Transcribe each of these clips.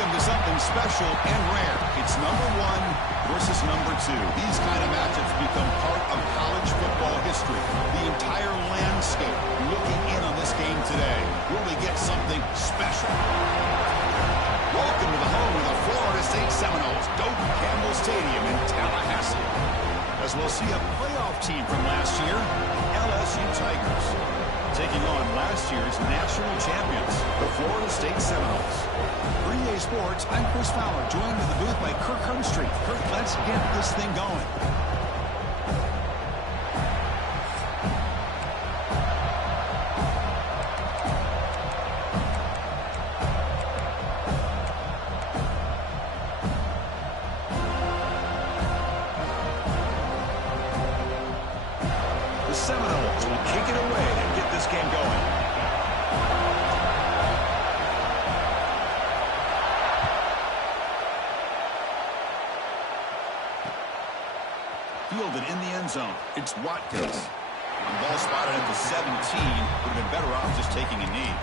Welcome to something special and rare. It's number 1 versus number 2. These kind of matchups become part of college football history. The entire landscape looking in on this game today. Will we get something special? Welcome to the home of the Florida State Seminoles, Doak Campbell Stadium in Tallahassee. As we'll see a playoff team from last year, LSU Tigers, taking on last year's national champions, the Florida State Seminoles. For EA Sports, I'm Chris Fowler, joined in the booth by Kirk Hermstreet. Kirk, let's get this thing going. The Seminoles will kick it away and get this game going. Fielded in the end zone. It's Watkins. Ball spotted at the 17. Would have been better off just taking a knee.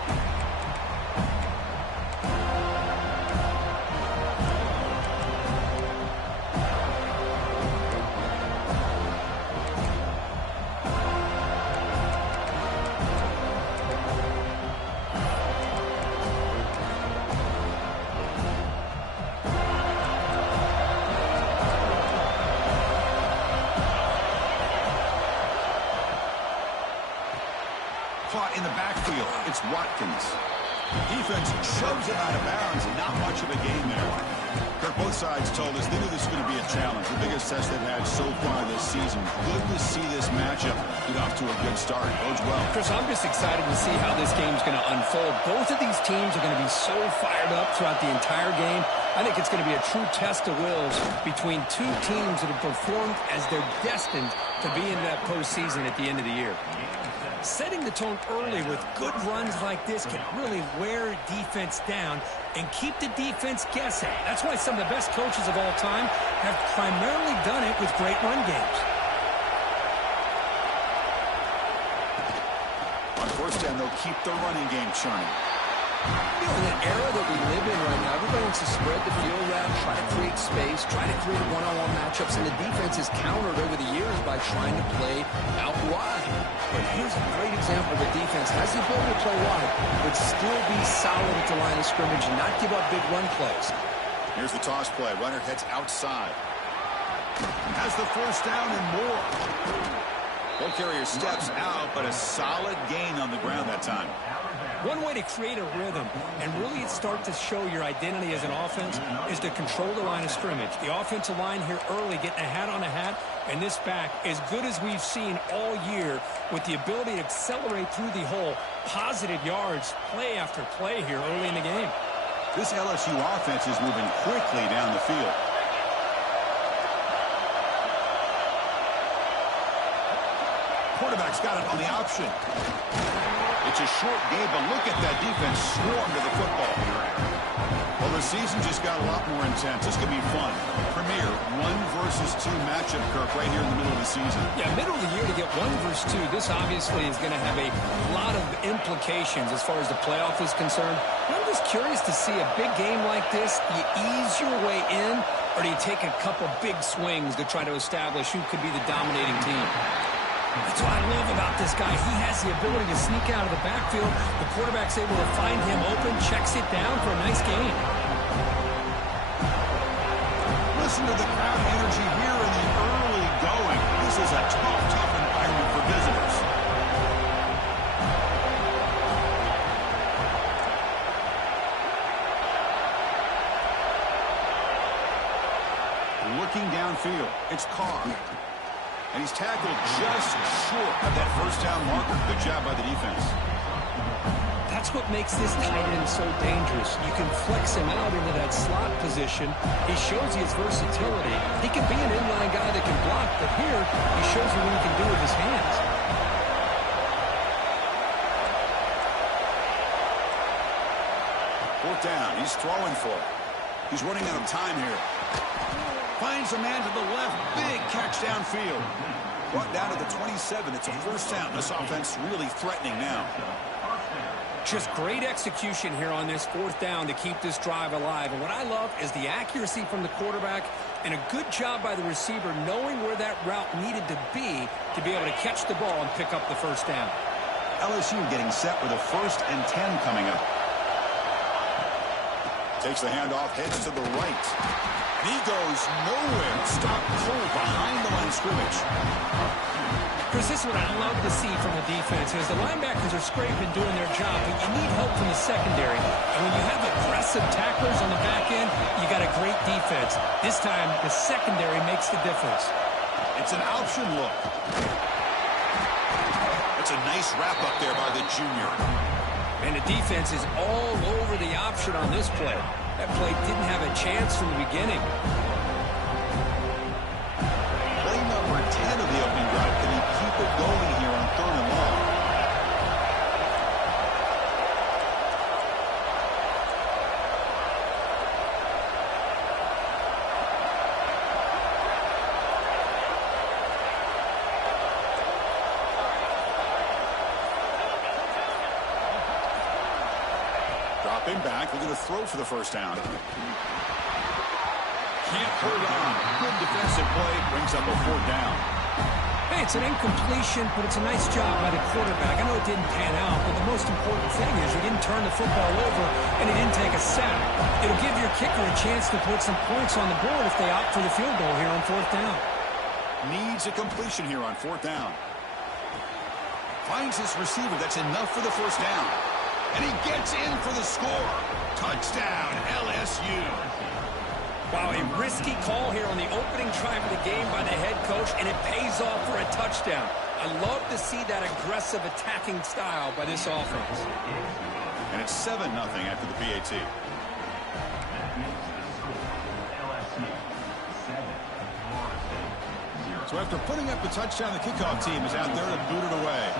Caught in the backfield. It's Watkins. Defense shoves it out of bounds. Not much of a gain there. Kirk, both sides told us they knew this was going to be a challenge. The biggest test they've had so far this season. Good to see this matchup get off to a good start. Bodes well. Chris, I'm just excited to see how this game's going to unfold. Both of these teams are going to be so fired up throughout the entire game. I think it's going to be a true test of wills between two teams that have performed as they're destined to be in that postseason at the end of the year. Setting the tone early with good runs like this can really wear defense down and keep the defense guessing. That's why some of the best coaches of all time have primarily done it with great run games. On first down, they'll keep the running game churning. You know, in an era that we live in right now, everybody wants to spread the field around, try to create space, try to create one-on-one matchups, and the defense has countered over the years by trying to play out wide. But here's a great example of a defense has the ability to play wide, but still be solid at the line of scrimmage and not give up big run plays. Here's the toss play. Runner heads outside. Has the first down and more. Ball carrier steps out, but a solid gain on the ground that time. One way to create a rhythm and really start to show your identity as an offense is to control the line of scrimmage. The offensive line here early getting a hat on a hat, and this back as good as we've seen all year with the ability to accelerate through the hole. Positive yards, play after play here early in the game. This LSU offense is moving quickly down the field. Quarterback's got it on the option. It's a short game, but look at that defense swarm to the football. Well, the season just got a lot more intense. This could be fun. Premier 1 versus 2 matchup, Kirk, right here in the middle of the season. Yeah, middle of the year to get 1 versus 2. This obviously is going to have a lot of implications as far as the playoff is concerned. And I'm just curious to see a big game like this. Do you ease your way in, or do you take a couple big swings to try to establish who could be the dominating team? That's what I love about this guy. He has the ability to sneak out of the backfield. The quarterback's able to find him open, checks it down for a nice gain. Listen to the crowd energy here in the early going. This is a tough environment for visitors. Looking downfield, it's Carr. And he's tackled just short of that first down marker. Good job by the defense. That's what makes this tight end so dangerous. You can flex him out into that slot position. He shows you his versatility. He can be an inline guy that can block, but here he shows you what he can do with his hands. Fourth down. He's throwing for it. He's running out of time here. Finds a man to the left. Big catch downfield. Brought down to the 27. It's a first down. This offense really threatening now. Just great execution here on this fourth down to keep this drive alive. And what I love is the accuracy from the quarterback and a good job by the receiver knowing where that route needed to be able to catch the ball and pick up the first down. LSU getting set with a 1st and 10 coming up. Takes the handoff, heads to the right. And he goes nowhere. Stopped cold behind the line of scrimmage. Chris, this is what I love to see from the defense is the linebackers are scraping, doing their job, but you need help from the secondary. And when you have aggressive tacklers on the back end, you got a great defense. This time, the secondary makes the difference. It's an option look. It's a nice wrap up there by the junior. And the defense is all over the option on this play. That play didn't have a chance from the beginning. Play number 10 of the opening drive. Can he keep it going here on 3rd and long? Dropping back, looking to throw for the first down. Can't hold on. Good defensive play, brings up a 4th down. Hey, it's an incompletion, but it's a nice job by the quarterback. I know it didn't pan out, but the most important thing is he didn't turn the football over and he didn't take a sack. It'll give your kicker a chance to put some points on the board if they opt for the field goal here on 4th down. Needs a completion here on 4th down. Finds his receiver. That's enough for the first down. And he gets in for the score. Touchdown, LSU. Wow, a risky call here on the opening drive of the game by the head coach, and it pays off for a touchdown. I love to see that aggressive attacking style by this offense. And it's 7-0 after the PAT. So after putting up the touchdown, the kickoff team is out there to boot it away.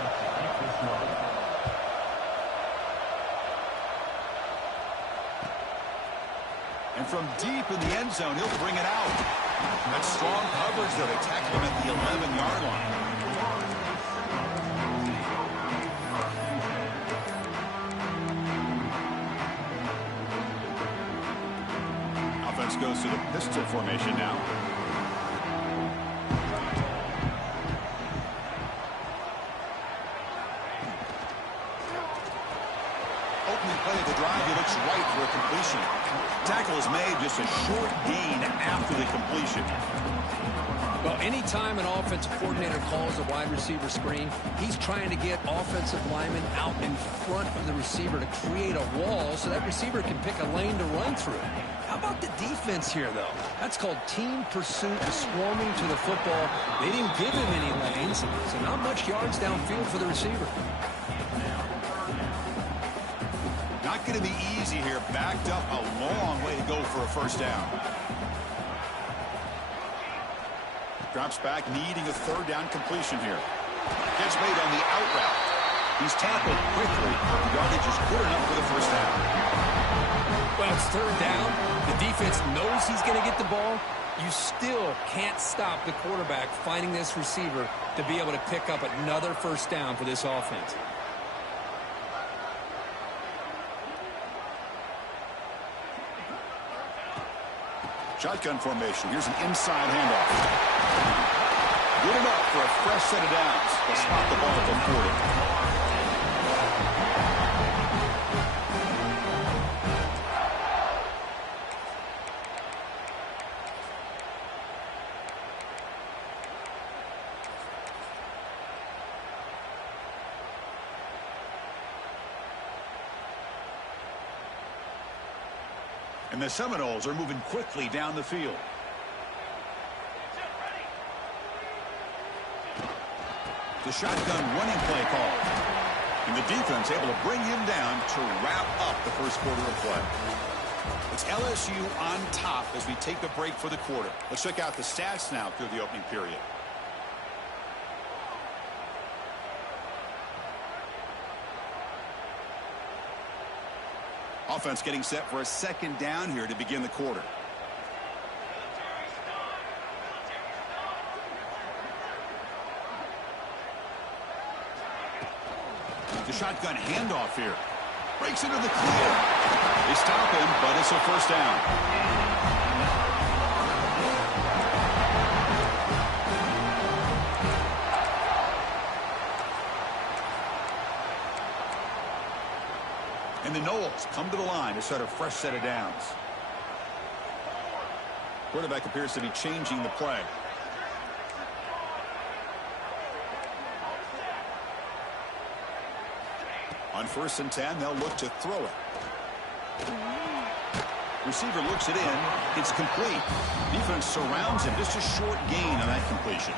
And from deep in the end zone, he'll bring it out. That's strong coverage there. They tackle him at the 11-yard line. Offense goes to the pistol formation now. Opening play of the drive, he looks right for a completion. Tackle is made, just a short gain after the completion. Well, anytime an offensive coordinator calls a wide receiver screen, he's trying to get offensive linemen out in front of the receiver to create a wall so that receiver can pick a lane to run through. How about the defense here, though? That's called team pursuit, swarming to the football. They didn't give him any lanes, so not much yards downfield for the receiver. Not going to be easy here. Backed up a long way to go for a first down. Drops back, needing a 3rd down completion here. Gets made on the out route. He's tackled quickly. The yardage is good enough for the first down. Well, it's 3rd down. The defense knows he's going to get the ball. You still can't stop the quarterback finding this receiver to be able to pick up another first down for this offense. Shotgun formation. Here's an inside handoff. Good enough for a fresh set of downs. They'll spot the ball at the 40. And the Seminoles are moving quickly down the field. The shotgun running play call. And the defense able to bring him down to wrap up the first quarter of play. It's LSU on top as we take a break for the quarter. Let's check out the stats now through the opening period. Offense getting set for a 2nd down here to begin the quarter. The shotgun handoff here. Breaks into the clear. They stop him, but it's a first down. And the Knowles come to the line to start a fresh set of downs. Quarterback appears to be changing the play. On 1st and 10, they'll look to throw it. Receiver looks it in. It's complete. Defense surrounds him. Just a short gain on that completion.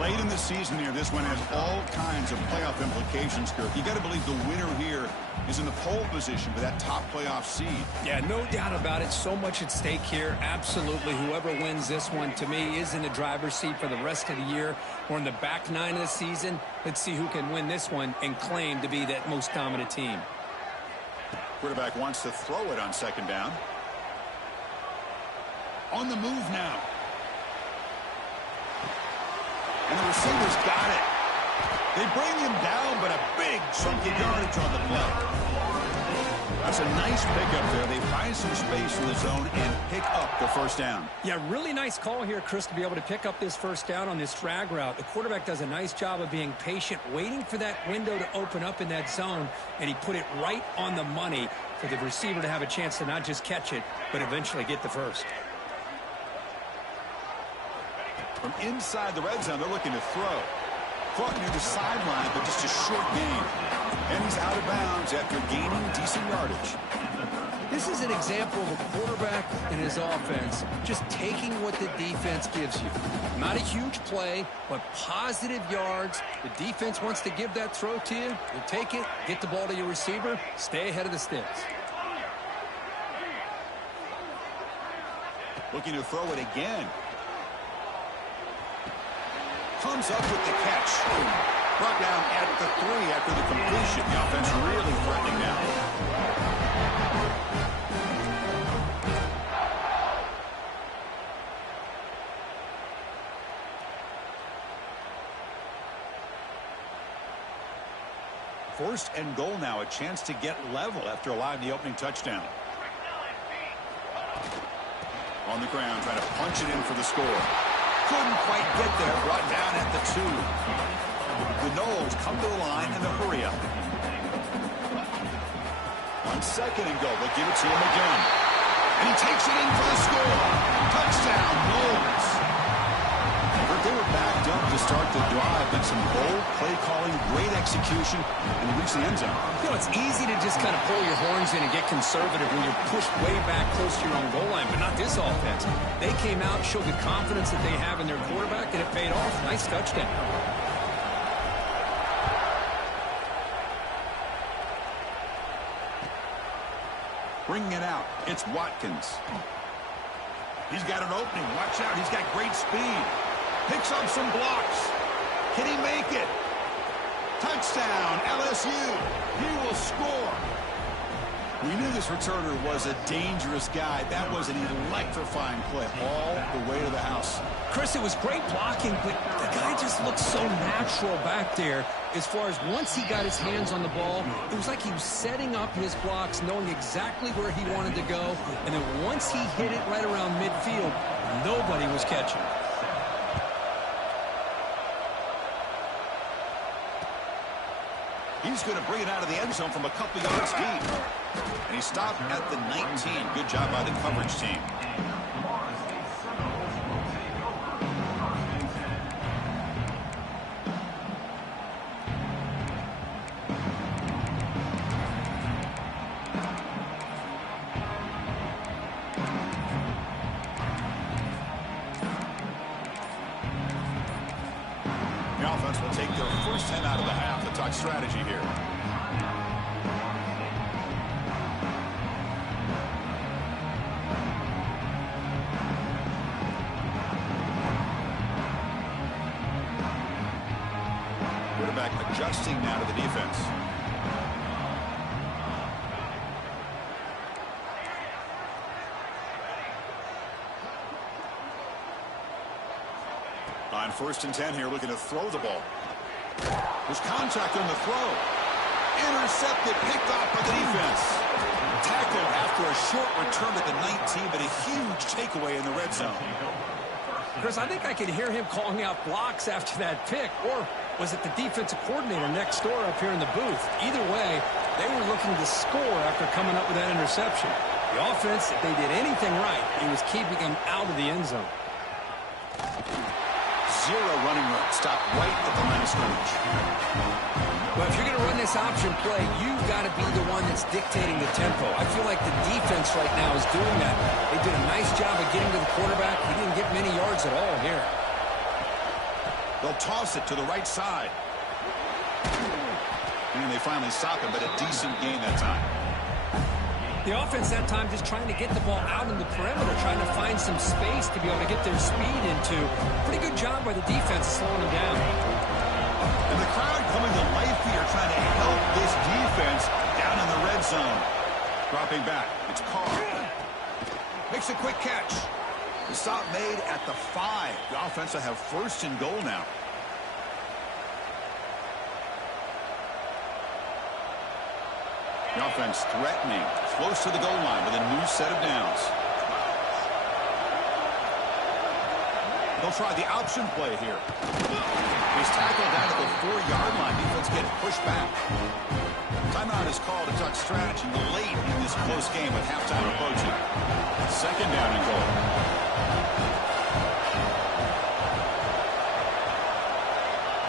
Late in the season here, this one has all kinds of playoff implications, Kirk. You got to believe the winner here is in the pole position for that top playoff seed. Yeah, no doubt about it. So much at stake here. Absolutely. Whoever wins this one, to me, is in the driver's seat for the rest of the year. We're in the back nine of the season. Let's see who can win this one and claim to be that most dominant team. Quarterback wants to throw it on 2nd down. On the move now. And the receiver's got it. They bring him down, but a big chunky yardage on the play. That's a nice pickup there. They find some space in the zone and pick up the first down. Yeah, really nice call here, Chris, to be able to pick up this first down on this drag route. The quarterback does a nice job of being patient, waiting for that window to open up in that zone, and he put it right on the money for the receiver to have a chance to not just catch it, but eventually get the first. From inside the red zone, they're looking to throw. Caught near the sideline, but just a short gain. And he's out of bounds after gaining decent yardage. This is an example of a quarterback and his offense just taking what the defense gives you. Not a huge play, but positive yards. The defense wants to give that throw to you. You take it, get the ball to your receiver, stay ahead of the sticks. Looking to throw it again. Comes up with the catch. Brought down at the 3 after the completion. The offense really threatening now. First and goal now. A chance to get level after allowing the opening touchdown. On the ground, trying to punch it in for the score. Couldn't quite get there. Brought down at the 2. The Knowles come to the line in a hurry up. On 2nd and goal, they'll give it to him again. And he takes it in for the score. Touchdown, Knowles. They were backed up to start the drive, but some bold play calling, great execution, and they reach the end zone. You know, it's easy to just kind of pull your horns in and get conservative when you're pushed way back close to your own goal line, but not this offense. They came out, showed the confidence that they have in their quarterback, and it paid off. Nice touchdown. Bringing it out, it's Watkins. He's got an opening. Watch out, he's got great speed. Picks up some blocks. Can he make it? Touchdown, LSU. He will score. We knew this returner was a dangerous guy. That was an electrifying play all the way to the house. Chris, it was great blocking, but the guy just looked so natural back there. As far as once he got his hands on the ball, it was like he was setting up his blocks, knowing exactly where he wanted to go. And then once he hit it right around midfield, nobody was catching. He's going to bring it out of the end zone from a couple yards deep. And he stopped at the 19. Good job by the coverage team. The offense will take their first 10 out of the half. The talk strategy here. Quarterback adjusting now to the defense. On 1st and 10 here, looking to throw the ball. There's contact on the throw. Intercepted, picked off by the defense. Tackle after a short return at the 19, but a huge takeaway in the red zone. Chris, I think I could hear him calling out blocks after that pick, or was it the defensive coordinator next door up here in the booth? Either way, they were looking to score after coming up with that interception. The offense, if they did anything right, it was keeping them out of the end zone. Zero running room. Stopped right at the line of scrimmage. Well, if you're going to run this option play, you've got to be the one that's dictating the tempo. I feel like the defense right now is doing that. They did a nice job of getting to the quarterback. He didn't get many yards at all here. They'll toss it to the right side. And they finally stop him, but a decent gain that time. The offense that time just trying to get the ball out in the perimeter, trying to find some space to be able to get their speed into. Pretty good job by the defense slowing them down. And the crowd coming to life here, trying to help this defense down in the red zone. Dropping back, it's Carr. Makes a quick catch. The stop made at the 5. The offense will have first and goal now. The offense threatening, close to the goal line with a new set of downs. They'll try the option play here. He's tackled down at the 4-yard line. Defense getting pushed back. Timeout is called to talk strategy late in this close game with halftime approaching. Second down and goal.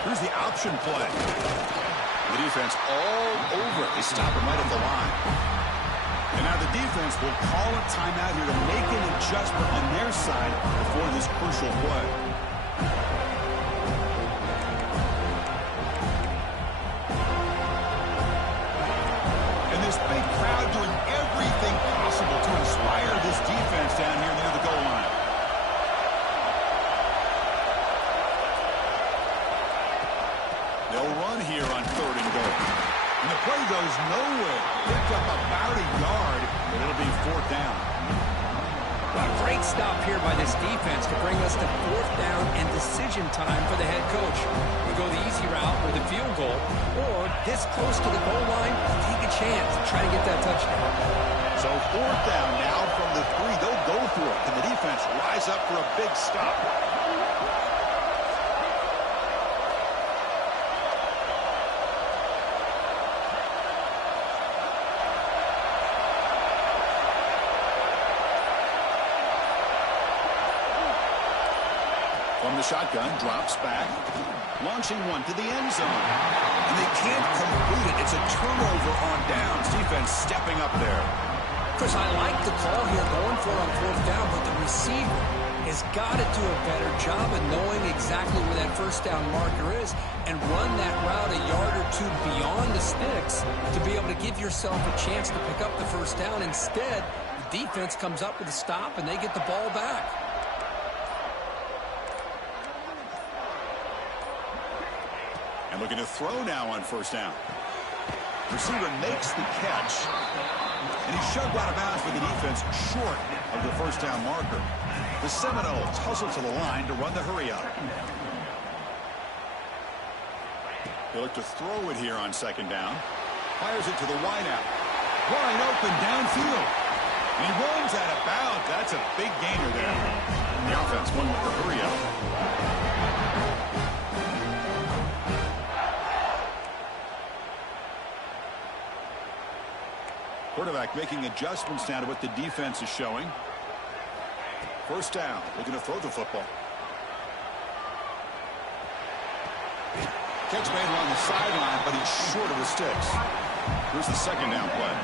Here's the option play. The defense all over it. They stop him right at the line. And now the defense will call a timeout here to make an adjustment on their side before this crucial play. And this big crowd doing everything possible to inspire this defense down here near the goal line. They'll run here on 3rd and goal. And the play goes nowhere. Picked up about a yard, but it'll be 4th down. A great stop here by this defense to bring us to 4th down and decision time for the head coach. We go the easy route with a field goal, or this close to the goal line, take a chance to try to get that touchdown. So 4th down now from the 3. They'll go for it. Can the defense rise up for a big stop? From the shotgun, drops back, launching one to the end zone. And they can't complete it. It's a turnover on downs. Defense stepping up there. Chris, I like the call here going for it on 4th down, but the receiver has got to do a better job of knowing exactly where that 1st down marker is and run that route a yard or 2 beyond the sticks to be able to give yourself a chance to pick up the 1st down. Instead, the defense comes up with a stop and they get the ball back. And looking to throw now on 1st down. Receiver makes the catch. And he's shoved out of bounds with the defense short of the 1st down marker. The Seminoles hustle to the line to run the hurry up. They look to throw it here on 2nd down. Fires it to the wideout. Wide open downfield. And he runs out of bounds. That's a big gainer there. And the offense won with the hurry up. Quarterback making adjustments now to what the defense is showing. 1st down. Looking to throw the football. Catch made along the sideline, but he's short of the sticks. Here's the 2nd down play.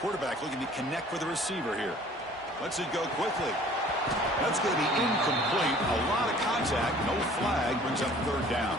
Quarterback looking to connect with the receiver here. Lets it go quickly. That's going to be incomplete. A lot of contact. No flag. Brings up 3rd down.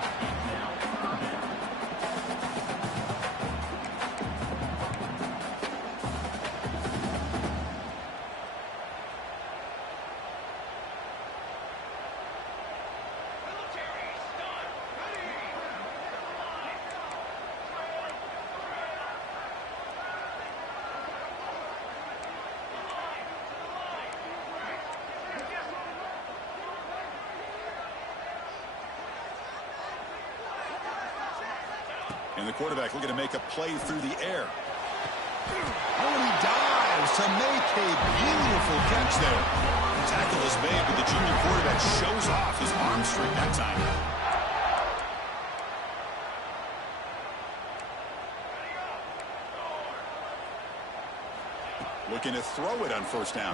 And the quarterback looking to make a play through the air. Oh, and he dives to make a beautiful catch there. The tackle is made, but the junior quarterback shows off his arm strength that time. Looking to throw it on first down.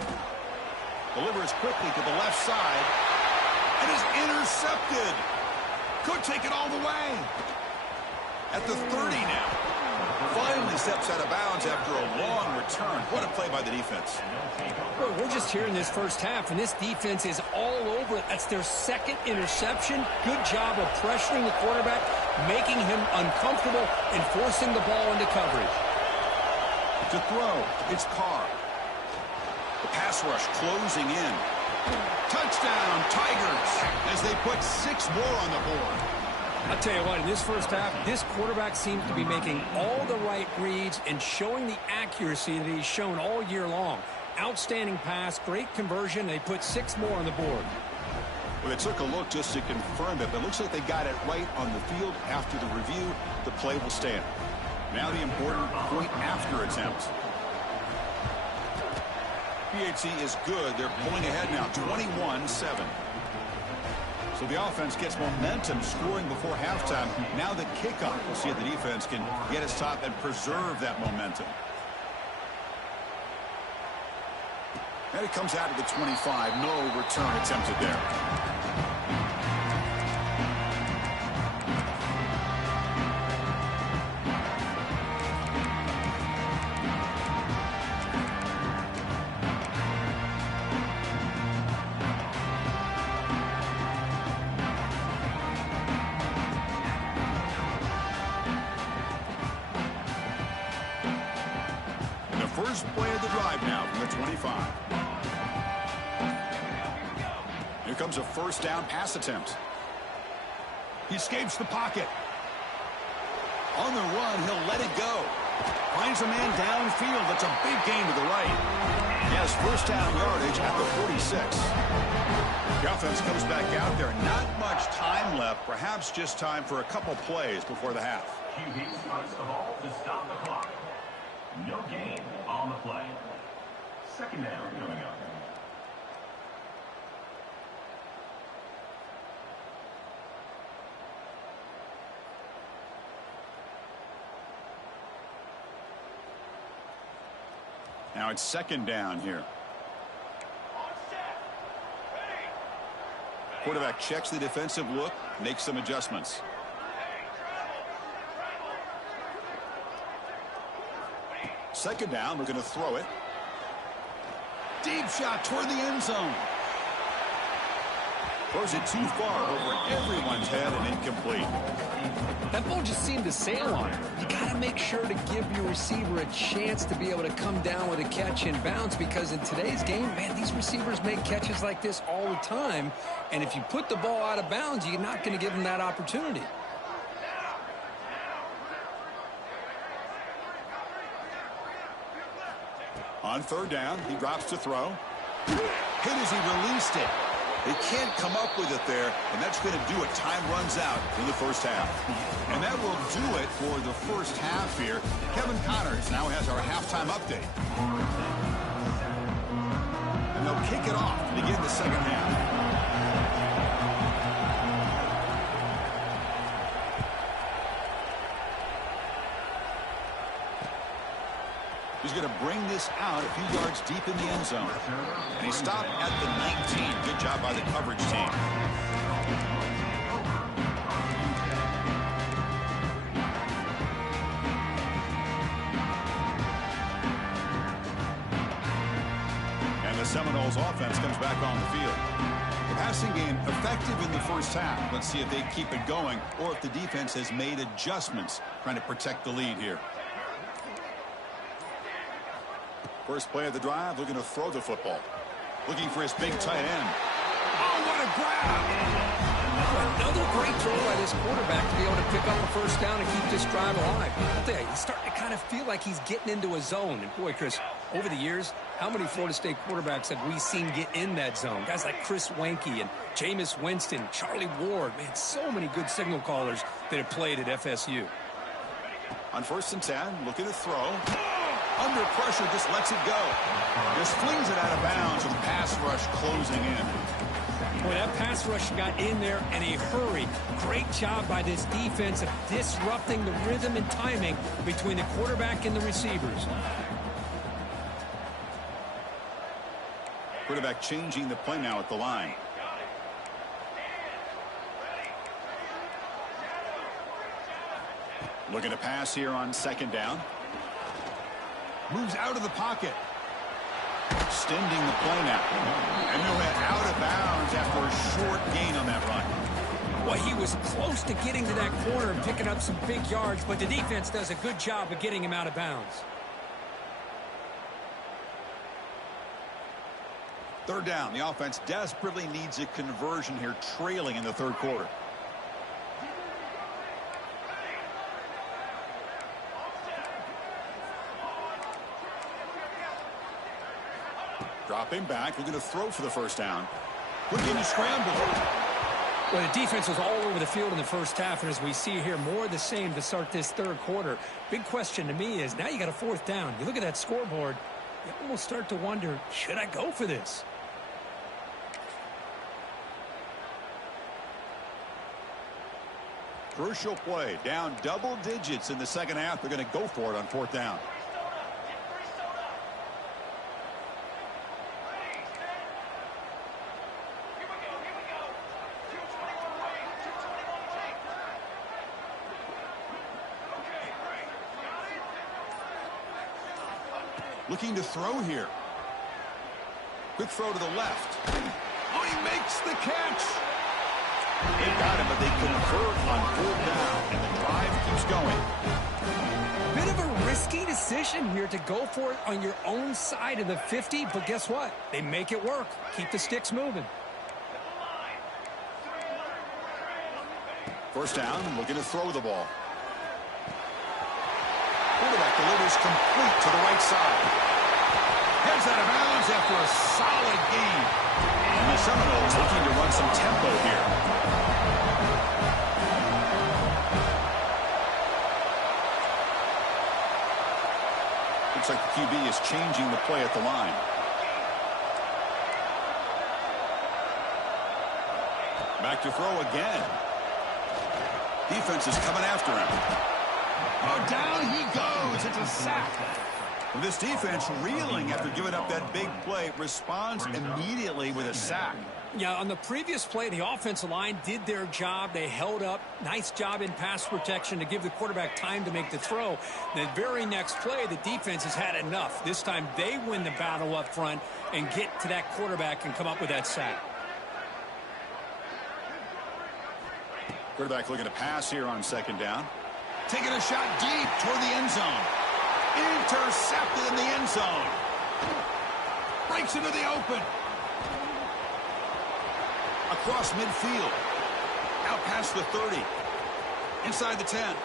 Delivers quickly to the left side. And is intercepted. Could take it all the way. At the 30 now. Finally steps out of bounds after a long return. What a play by the defense. Well, we're just here in this first half, and this defense is all over it. That's their second interception. Good job of pressuring the quarterback, making him uncomfortable, and forcing the ball into coverage. To throw, it's Carr. The pass rush closing in. Touchdown, Tigers, as they put 6 more on the board. I'll tell you what, in this first half, this quarterback seems to be making all the right reads and showing the accuracy that he's shown all year long. Outstanding pass, great conversion. They put 6 more on the board. Well, they took a look just to confirm it, but it looks like they got it right on the field. After the review, the play will stand. Now the important point after attempt. PHC is good. They're pulling ahead now, 21-7. So the offense gets momentum scoring before halftime. Now the kickoff. We'll see if the defense can get us top and preserve that momentum. And it comes out of the 25. No return attempted there. First play of the drive now from the 25. Here comes a first down pass attempt. He escapes the pocket. On the run, he'll let it go. Finds a man downfield. That's a big gain to the right. He has first down yardage at the 46. The offense comes back out there. Not much time left. Perhaps just time for a couple plays before the half. QB strikes the ball to stop the clock. No gain on the play. Second down coming up. Now it's second down here. Quarterback checks the defensive look, makes some adjustments. Second down, we're going to throw it. Deep shot toward the end zone. Throws it too far over everyone's head and incomplete. That ball just seemed to sail on it. You got to make sure to give your receiver a chance to be able to come down with a catch and bounce, because in today's game, man, these receivers make catches like this all the time. And if you put the ball out of bounds, you're not going to give them that opportunity. On third down, he drops to throw. Hit as he released it. They can't come up with it there, and that's going to do it. Time runs out in the first half. And that will do it for the first half here. Kevin Connors now has our halftime update. And they'll kick it off to begin the second half. He's going to bring this out a few yards deep in the end zone. And he stopped at the 19. Good job by the coverage team. And the Seminoles offense comes back on the field. The passing game effective in the first half. Let's see if they keep it going or if the defense has made adjustments trying to protect the lead here. First play of the drive, looking to throw the football. Looking for his big tight end. Oh, what a grab! Another great throw by this quarterback to be able to pick up a first down and keep this drive alive. I'll tell you, he's starting to kind of feel like he's getting into a zone. And boy, Chris, over the years, how many Florida State quarterbacks have we seen get in that zone? Guys like Chris Wenke and Jameis Winston, Charlie Ward. Man, so many good signal callers that have played at FSU. On 1st and 10, looking to throw. Under pressure, just lets it go. Just flings it out of bounds with the pass rush closing in. Boy, that pass rush got in there in a hurry. Great job by this defense of disrupting the rhythm and timing between the quarterback and the receivers. Quarterback changing the play now at the line. Looking to pass here on 2nd down. Moves out of the pocket. Extending the play now. And he'll head out of bounds after a short gain on that run. Well, he was close to getting to that corner and picking up some big yards, but the defense does a good job of getting him out of bounds. 3rd down. The offense desperately needs a conversion here, trailing in the 3rd quarter. Dropping back, looking to throw for the 1st down. Looking to scramble. Well, the defense was all over the field in the 1st half, and as we see here, more of the same to start this 3rd quarter. Big question to me is, now you got a 4th down. You look at that scoreboard, you almost start to wonder, should I go for this? Crucial play, down double digits in the 2nd half. They're going to go for it on 4th down. Looking to throw here. Quick throw to the left. Oh, he makes the catch. They got him, but they convert on 4th down, and the drive keeps going. Bit of a risky decision here to go for it on your own side of the 50, but guess what? They make it work. Keep the sticks moving. 1st down, looking to throw the ball. Quarterback delivers complete to the right side. Heads out of bounds after a solid gain. And the Seminoles looking to run some tempo here. Looks like the QB is changing the play at the line. Back to throw again. Defense is coming after him. Oh, down he goes. It's a sack. And this defense reeling after giving up that big play, responds immediately with a sack. Yeah, on the previous play, the offensive line did their job. They held up. Nice job in pass protection to give the quarterback time to make the throw. The very next play, the defense has had enough. This time they win the battle up front and get to that quarterback and come up with that sack. Quarterback looking to pass here on 2nd down. Taking a shot deep toward the end zone. Intercepted in the end zone. Breaks into the open. Across midfield. Out past the 30. Inside the 10.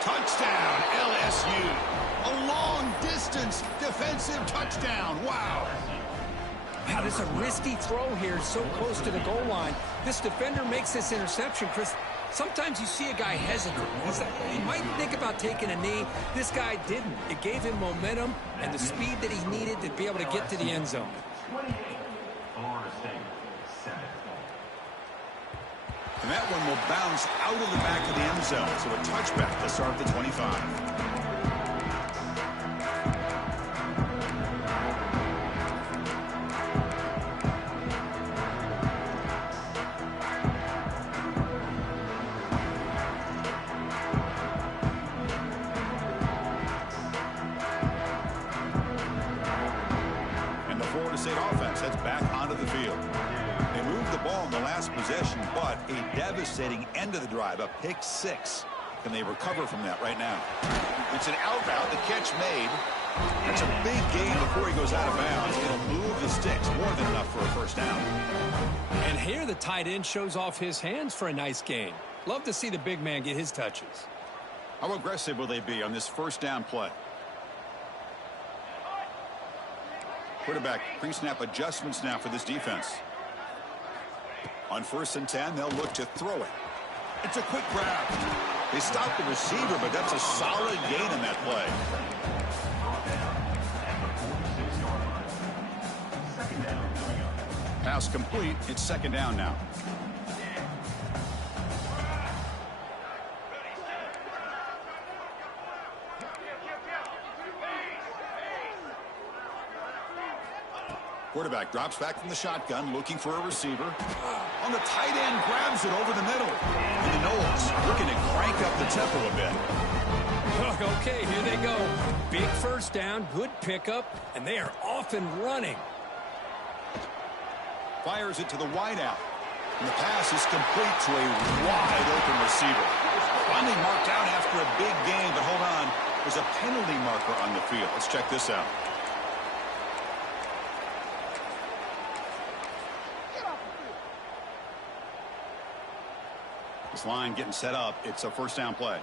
Touchdown, LSU. A long distance defensive touchdown. Wow. Wow, this is a risky throw here, so close to the goal line. This defender makes this interception, Chris. Sometimes you see a guy hesitant. He might think about taking a knee. This guy didn't. It gave him momentum and the speed that he needed to be able to get to the end zone. And that one will bounce out of the back of the end zone. So a touchback to start the 25. Offense heads back onto the field. They moved the ball in the last possession, but a devastating end of the drive, a pick 6. Can they recover from that right now? It's an out route, the catch made. That's a big gain before he goes out of bounds. It'll move the sticks, more than enough for a 1st down. And here the tight end shows off his hands for a nice gain. Love to see the big man get his touches. How aggressive will they be on this 1st down play? Quarterback pre-snap adjustments now for this defense. On 1st and 10, they'll look to throw it. It's a quick grab. They stopped the receiver, but that's a solid gain in that play. Pass complete. It's second down now. Quarterback drops back from the shotgun, looking for a receiver. On the tight end, grabs it over the middle. And the Knowles looking to crank up the tempo a bit. Okay, here they go. Big first down, good pickup, and they are off and running. Fires it to the wideout. And the pass is complete to a wide-open receiver. Finally marked out after a big gain, but hold on. There's a penalty marker on the field. Let's check this out. This line getting set up. It's a first down play.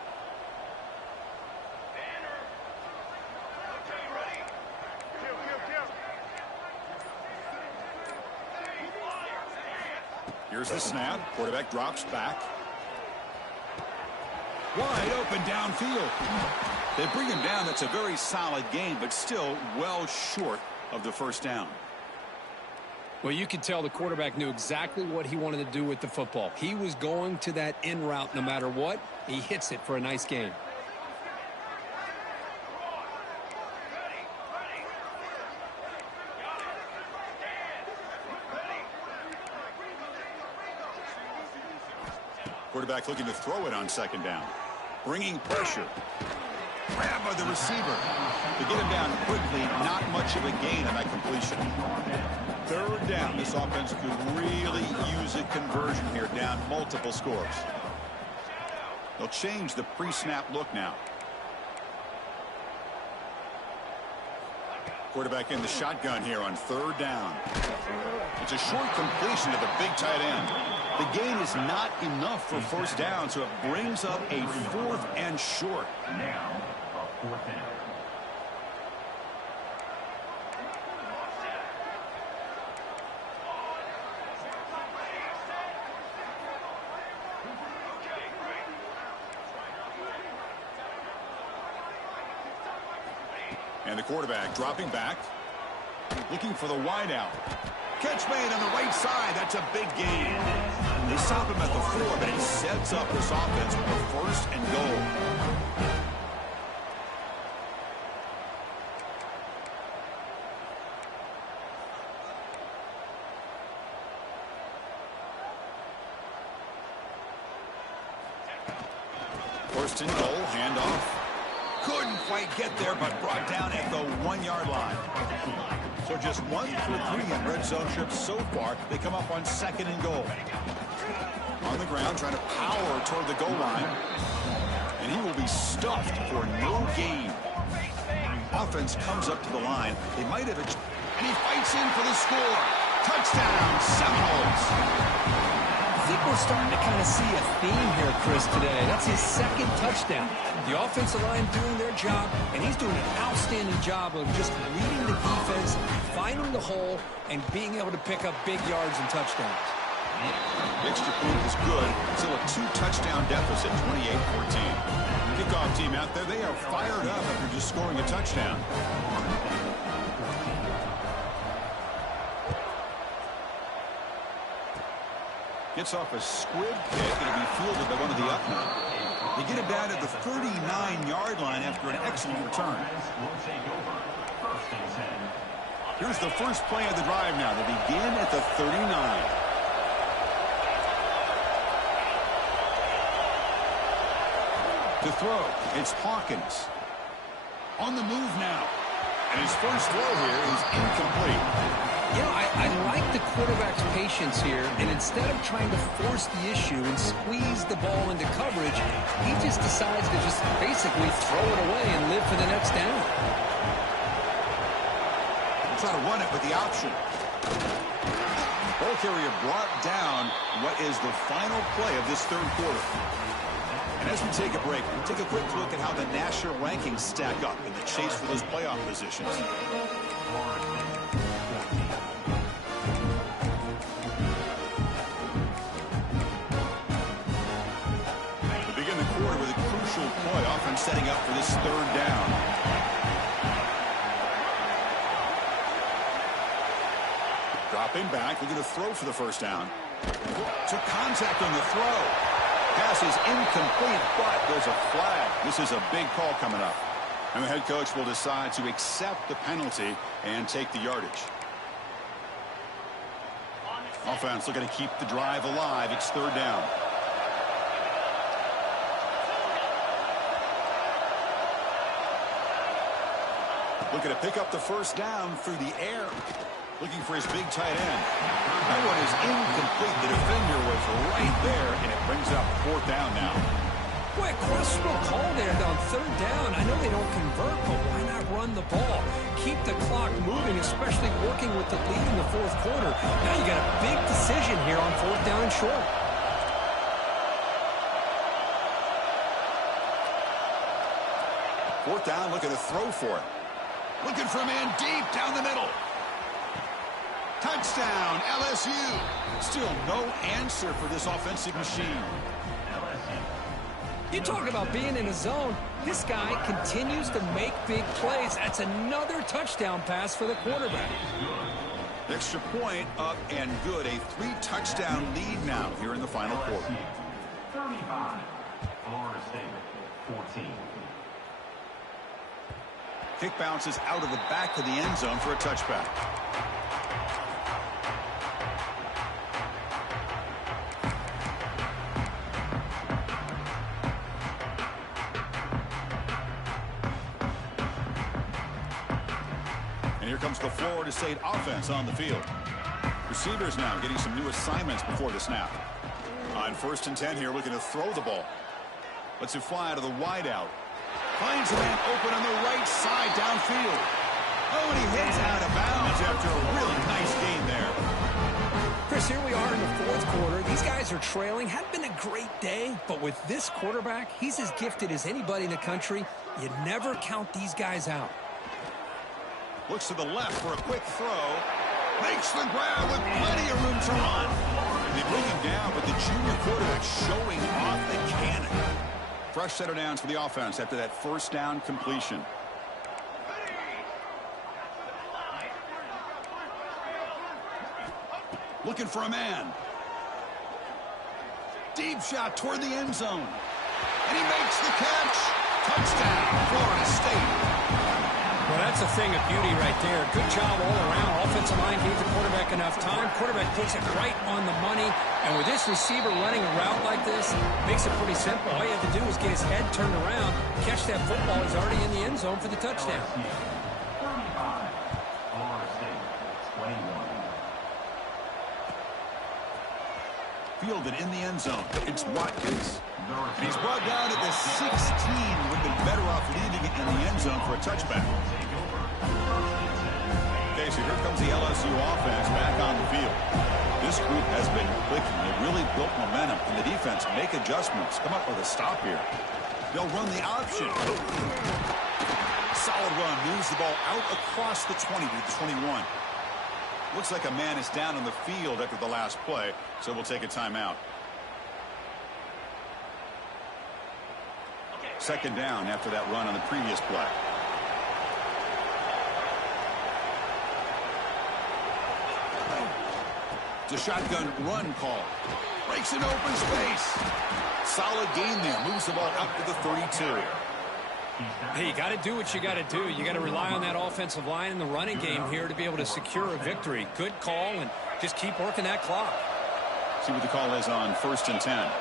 Here's the snap. Quarterback drops back. Wide open downfield. They bring him down. That's a very solid gain, but still well short of the first down. Well, you could tell the quarterback knew exactly what he wanted to do with the football. He was going to that in route no matter what. He hits it for a nice gain. Quarterback looking to throw it on second down. Bringing pressure. Grab by the receiver. To get him down quickly, not much of a gain on that completion. Third down. This offense could really use a conversion here, down multiple scores. They'll change the pre-snap look now. Quarterback in the shotgun here on third down. It's a short completion to the big tight end. The gain is not enough for first down, so it brings up a fourth and short. Now, a fourth down. And the quarterback dropping back, looking for the wideout. Catch made on the right side. That's a big gain. They stop him at the 4, but it sets up this offense with a first and goal. First and goal, handoff. Couldn't quite get there, but brought down at the 1-yard line. So just 1 for 3 in red zone trips so far. They come up on second and goal. On the ground, trying to power toward the goal line. And he will be stuffed for no gain. Offense comes up to the line. They might have... And he fights in for the score. Touchdown, Seminoles. I think we're starting to kind of see a theme here, Chris, today. That's his second touchdown. The offensive line doing their job, and he's doing an outstanding job of just leading the defense, finding the hole, and being able to pick up big yards and touchdowns. Extra point is good. Still a 2-touchdown deficit, 28-14. Kickoff team out there, they are fired up after just scoring a touchdown. Gets off a squib kick. It'll be fielded by one of the up men. They get it down at the 39-yard line after an excellent return. Here's the first play of the drive now. They begin at the 39. To throw, it's Hawkins. On the move now. And his first throw here is incomplete. You know, I like the quarterback's patience here, and instead of trying to force the issue and squeeze the ball into coverage, he just decides to just basically throw it away and live for the next down. We'll try to run it with the option. Ball carrier brought down what is the final play of this third quarter. And as we take a break, we'll take a quick look at how the national rankings stack up in the chase for those playoff positions. We begin the quarter with a setting up for this third down. Dropping back, looking to throw for the first down. Took contact on the throw. Pass is incomplete, but there's a flag. This is a big call coming up. And the head coach will decide to accept the penalty and take the yardage. Offense looking to keep the drive alive. It's third down. Looking to pick up the first down through the air. Looking for his big tight end. That one is incomplete. The defender was right there, and it brings up fourth down now. Boy, a questionable call there on third down. I know they don't convert, but why not run the ball? Keep the clock moving, especially working with the lead in the fourth quarter. Now you got a big decision here on fourth down and short. Fourth down, looking to throw for it. Looking for a man deep down the middle. Touchdown, LSU. Still no answer for this offensive machine. You talk about being in a zone. This guy continues to make big plays. That's another touchdown pass for the quarterback. Extra point up and good. A 3-touchdown lead now here in the final quarter. 35. Florida State, 14. Kick bounces out of the back of the end zone for a touchback. And here comes the Florida State offense on the field. Receivers now getting some new assignments before the snap. On 1st and 10 here, looking to throw the ball. Lets it fly out of the wideout. Finds a man open on the right side downfield. Oh, and he hits out of bounds after a really nice gain there. Chris, here we are in the fourth quarter. These guys are trailing. Hadn't been a great day, but with this quarterback, he's as gifted as anybody in the country. You never count these guys out. Looks to the left for a quick throw. Makes the grab with plenty of room to run. They bring him down, but the junior quarterback showing off the cannon. Fresh set of downs for the offense after that first down completion. Looking for a man. Deep shot toward the end zone. And he makes the catch. Touchdown, Florida State. Well, that's a thing of beauty right there. Good job all around. Offensive line gave the quarterback enough time. Quarterback puts it right on the money. And with this receiver running a route like this, makes it pretty simple. All you have to do is get his head turned around, catch that football. He's already in the end zone for the touchdown. 35. Florida State, 21. Fielded in the end zone. It's Watkins. And he's brought down at the 16. Would have been better off leaving it in the end zone for a touchback. Okay, so here comes the LSU offense back on the field. This group has been clicking. They really built momentum. And the defense make adjustments. Come up with a stop here. They'll run the option. Solid run. Moves the ball out across the 20 to the 21. Looks like a man is down on the field after the last play, so we'll take a timeout. Second down after that run on the previous play. It's a shotgun run call. Breaks an open space. Solid gain there. Moves the ball out to the 32. Hey, you got to do what you got to do. You got to rely on that offensive line in the running game here to be able to secure a victory. Good call, and just keep working that clock. See what the call is on 1st and 10.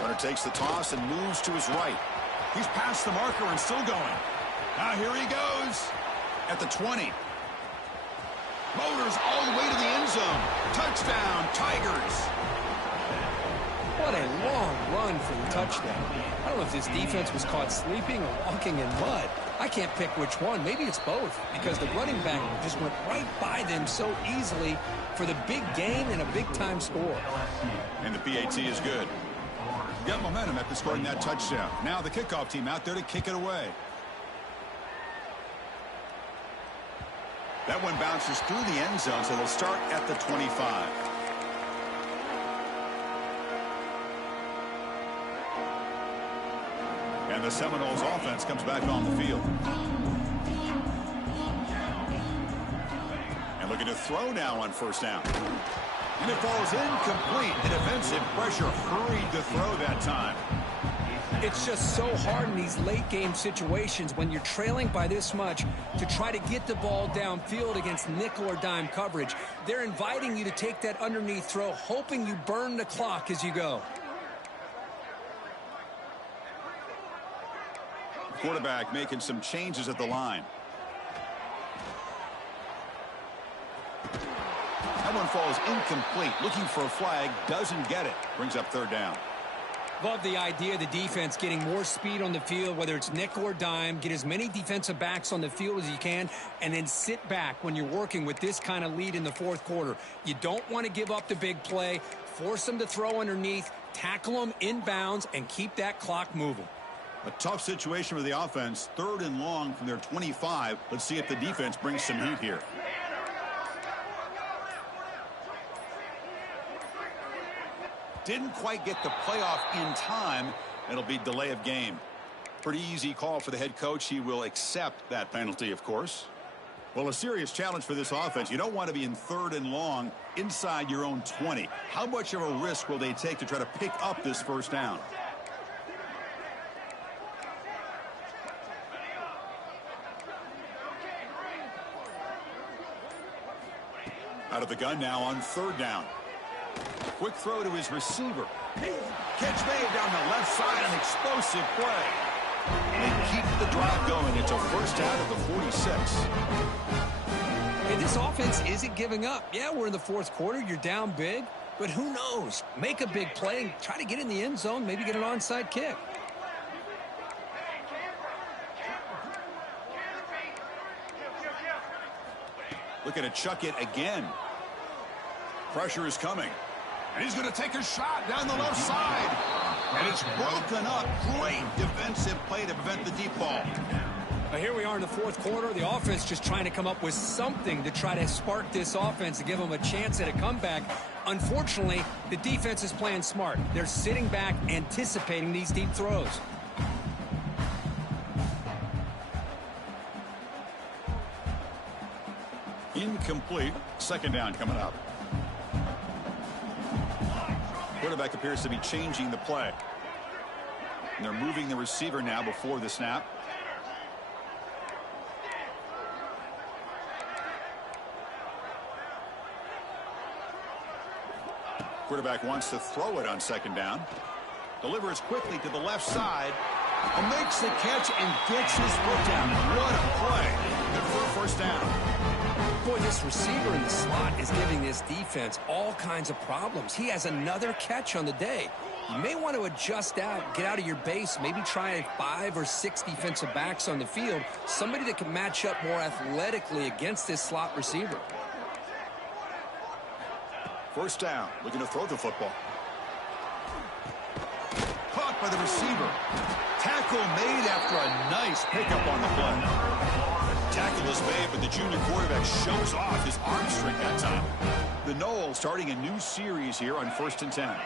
Runner takes the toss and moves to his right. He's past the marker and still going. Now here he goes at the 20. Motors all the way to the end zone. Touchdown, Tigers. What a long run for the touchdown. I don't know if this defense was caught sleeping or walking in mud. I can't pick which one. Maybe it's both, because the running back just went right by them so easily for the big gain and a big-time score. And the PAT is good. Got momentum after scoring that touchdown. Now the kickoff team out there to kick it away. That one bounces through the end zone, so they'll start at the 25. And the Seminoles offense comes back on the field. And looking to throw now on first down. And it falls incomplete. The defensive pressure hurried to throw that time. It's just so hard in these late game situations when you're trailing by this much to try to get the ball downfield against nickel or dime coverage. They're inviting you to take that underneath throw, hoping you burn the clock as you go. Quarterback making some changes at the line. That one falls incomplete. Looking for a flag, doesn't get it. Brings up third down. Love the idea of the defense getting more speed on the field, whether it's nickel or dime, get as many defensive backs on the field as you can, and then sit back when you're working with this kind of lead in the fourth quarter. You don't want to give up the big play, force them to throw underneath, tackle them inbounds, and keep that clock moving. A tough situation for the offense. 3rd and long from their 25. Let's see if the defense brings some heat here. Didn't quite get the playoff in time. It'll be delay of game. Pretty easy call for the head coach. He will accept that penalty, of course. Well, a serious challenge for this offense. You don't want to be in 3rd and long inside your own 20. How much of a risk will they take to try to pick up this first down? Out of the gun now on 3rd down. Quick throw to his receiver. Catch made down the left side, an explosive play. They keep the drive going. It's a first down at the 46. Hey, this offense isn't giving up. Yeah, we're in the fourth quarter. You're down big. But who knows? Make a big play and try to get in the end zone, maybe get an onside kick. Looking to chuck it again. Pressure is coming. And he's going to take a shot down the left side. And it's broken up. Great defensive play to prevent the deep ball. Now here we are in the fourth quarter. The offense just trying to come up with something to try to spark this offense to give them a chance at a comeback. Unfortunately, the defense is playing smart. They're sitting back, anticipating these deep throws. Incomplete. 2nd down coming up. Quarterback appears to be changing the play. And they're moving the receiver now before the snap. Quarterback wants to throw it on 2nd down. Delivers quickly to the left side. And makes the catch and gets his foot down. What a play. Good for a first down. Boy, this receiver in the slot is giving this defense all kinds of problems. He has another catch on the day. You may want to adjust out, get out of your base, maybe try 5 or 6 defensive backs on the field, somebody that can match up more athletically against this slot receiver. First down, looking to throw the football. Caught by the receiver. Tackle made after a nice pickup on the play. Tackle is made, but the junior quarterback shows off his arm strength that time. The Noles starting a new series here on 1st and 10.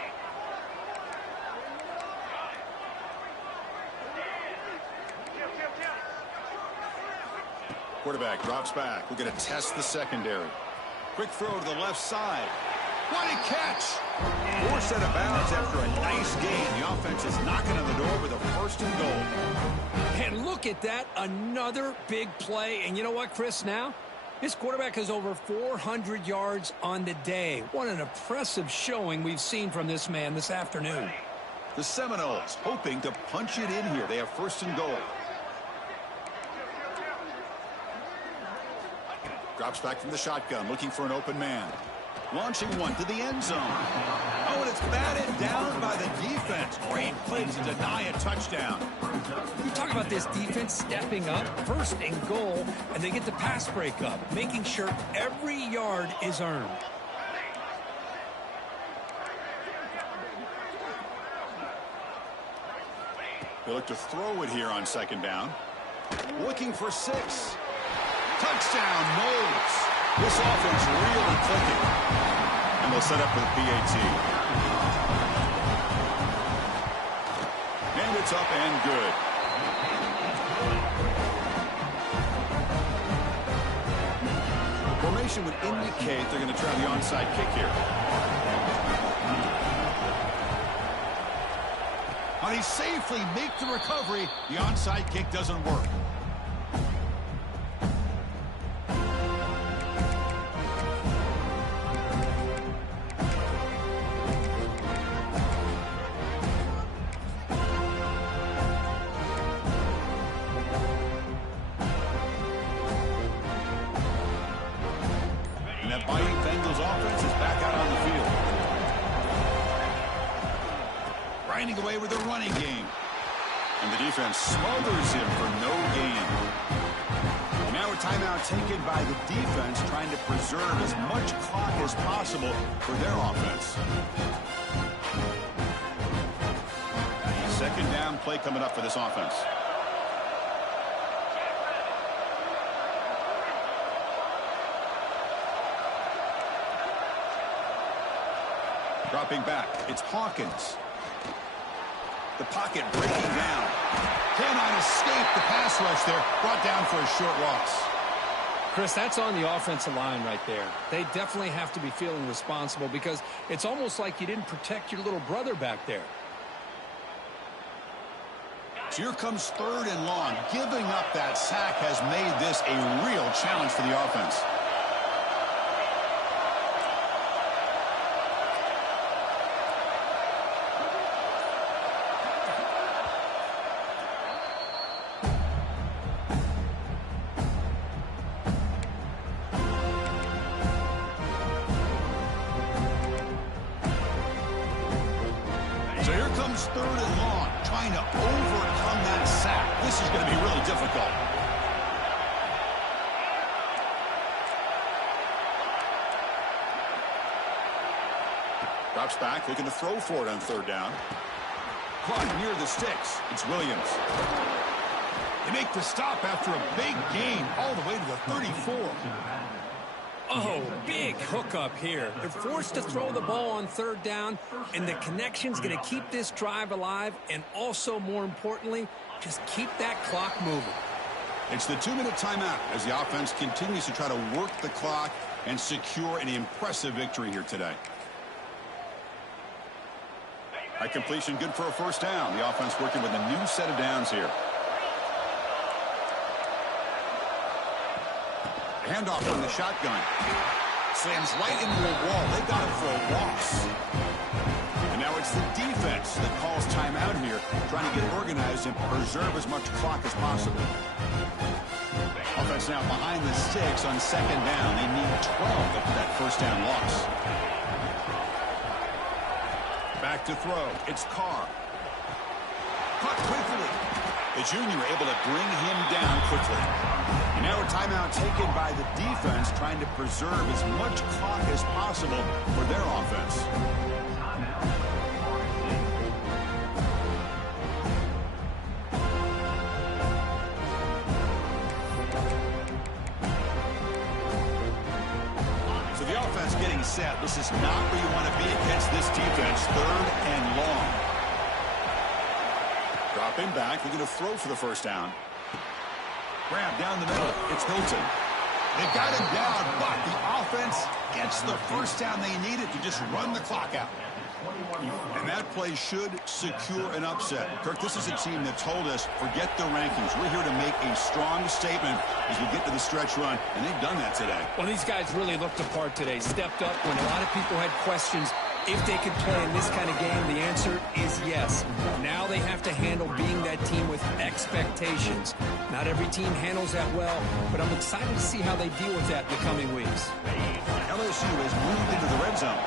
Quarterback drops back. We're going to test the secondary. Quick throw to the left side. What a catch! Forced out of bounds after a nice gain. The offense is knocking on the door with a 1st and goal. And look at that, another big play. And you know what, Chris, now? This quarterback has over 400 yards on the day. What an impressive showing we've seen from this man this afternoon. The Seminoles hoping to punch it in here. They have 1st and goal. Drops back from the shotgun, looking for an open man. Launching one to the end zone. Oh, and it's batted down by the defense. Great play to deny a touchdown. You talk about this defense stepping up, 1st and goal, and they get the pass breakup, making sure every yard is earned. They look to throw it here on 2nd down. Looking for 6. Touchdown, Noles. This offense really clicking. And they'll set up for the PAT. And it's up and good. Formation would indicate they're going to try the onside kick here. Now they safely make the recovery. The onside kick doesn't work. And that biting Bengals offense is back out on the field. Grinding away with a running game. And the defense smothers him for no gain. Now a timeout taken by the defense, trying to preserve as much clock as possible for their offense. Second down play coming up for this offense. Dropping back, it's Hawkins. The pocket breaking down. Cannot escape the pass rush there. Brought down for a short loss. Chris, that's on the offensive line right there. They definitely have to be feeling responsible because it's almost like you didn't protect your little brother back there. So here comes third and long. Giving up that sack has made this a real challenge for the offense. So here comes third and long, trying to overcome that sack. This is going to be really difficult. Drops back, looking to throw for it on third down. Caught near the sticks. It's Williams. They make the stop after a big gain all the way to the 34. Oh, big hookup here. They're forced to throw the ball on third down, and the connection's going to keep this drive alive, and also, more importantly, just keep that clock moving. It's the 2-minute timeout as the offense continues to try to work the clock and secure an impressive victory here today. High completion, good for a first down. The offense working with a new set of downs here. Handoff on the shotgun. Slams right into a wall. They got it for a loss. And now it's the defense that calls timeout here, trying to get organized and preserve as much clock as possible. Offense now behind the sticks on second down. They need 12 after that first down loss. Back to throw. It's Carr. Caught quickly. The junior able to bring him down quickly. And now a timeout taken by the defense, trying to preserve as much clock as possible for their offense. So the offense getting set. This is not where you want to be against this defense. Third and long. Dropping back, looking to throw for the first down. Grab down the middle. It's Hilton. They got him down, but the offense gets the first down they needed to just run the clock out. And that play should secure an upset. Kirk, this is a team that told us, forget the rankings. We're here to make a strong statement as we get to the stretch run, and they've done that today. Well, these guys really looked apart today, stepped up when a lot of people had questions. If they could play in this kind of game, the answer is yes. Now they have to handle being that team with expectations. Not every team handles that well, but I'm excited to see how they deal with that in the coming weeks. LSU has moved into the red zone.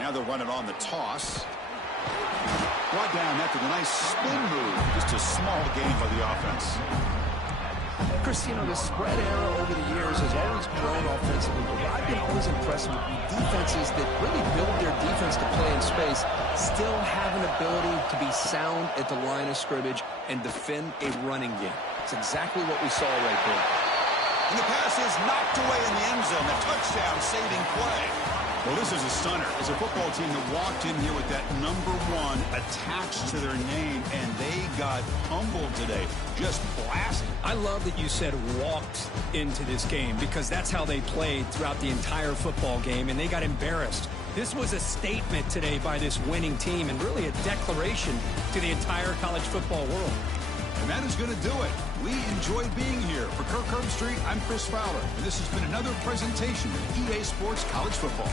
Now they'll run it on the toss. Brought down after the nice spin move. Just a small gain by the offense. Chris, the spread era over the years has always grown offensively, but what I've been always impressed with defenses that really build their defense to play in space still have an ability to be sound at the line of scrimmage and defend a running game. It's exactly what we saw right there. And the pass is knocked away in the end zone. The touchdown saving play. Well, this is a stunner. It's a football team that walked in here with that number 1 attached to their name, and they got humbled today. Just blasted. I love that you said walked into this game because that's how they played throughout the entire football game, and they got embarrassed. This was a statement today by this winning team and really a declaration to the entire college football world. And that is going to do it. We enjoyed being here. For Kirk Herbstreit, I'm Chris Fowler, and this has been another presentation of EA Sports College Football.